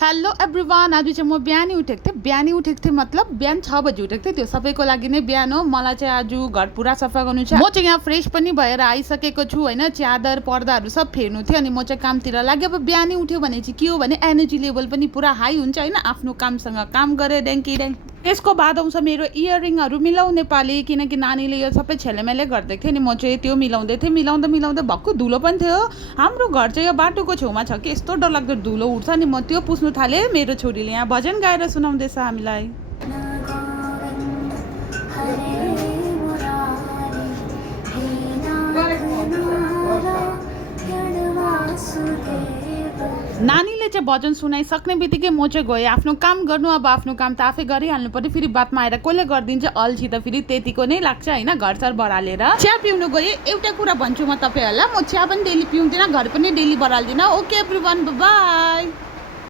Hello everyone. आज चाहिँ म बिहानै उठेको थिएँ मतलब बिहान 6 बजी उठेको थिएँ। त्यो सबैको लागि नै बिहान हो। मलाई चाहिँ आज घर पुरा सफा गर्नु छ। म चाहिँ यहाँ फ्रेस पनि भएर आइसकेको छु होइन। च्यादर पर्दाहरू सब फेर्नु थियो अनि म चाहिँ कामतिर लाग्यो। अब बिहानै उठ्यो भने चाहिँ के हो भने एनर्जी लेभल पनि पुरा हाई हुन्छ होइन। आफ्नो कामसँग काम गरे ड्याङ्की ड्याङ्की। त्यसको बाद आउँछ मेरो इयरिङहरू मिलाउने पाली, किनकि नानीले यो सबै छेलेमेले गरिदिएको थियो नि। म चाहिँ त्यो मिलाउँदै थिएँ। मिलाउँदा भक्कु धुलो पनि थियो। हाम्रो घर चाहिँ यो बाटोको छेउमा छ कि यस्तो डरलाग्दो धुलो उठ्छ नि। म त्यो पुस्नु थालेँ। मेरो छोरीले यहाँ भजन गाएर सुनाउँदैछ हामीलाई। नानीले चाहिँ भजन सुनाइसक्ने बित्तिकै म चाहिँ गएँ आफ्नो काम गर्नु। अब आफ्नो काम त आफै गरिहाल्नु पर्यो। फेरि बादमा आएर कसले गरिदिन्छ अल्छी त फेरि त्यतिको नै लाग्छ होइन। घरसर बढालेर चिया पिउनु गएँ। एउटा कुरा भन्छु म तपाईँहरूलाई, म चिया पनि डेली पिउँदिनँ, घर पनि डेली बढाल्दिनँ। Okay everyone, by.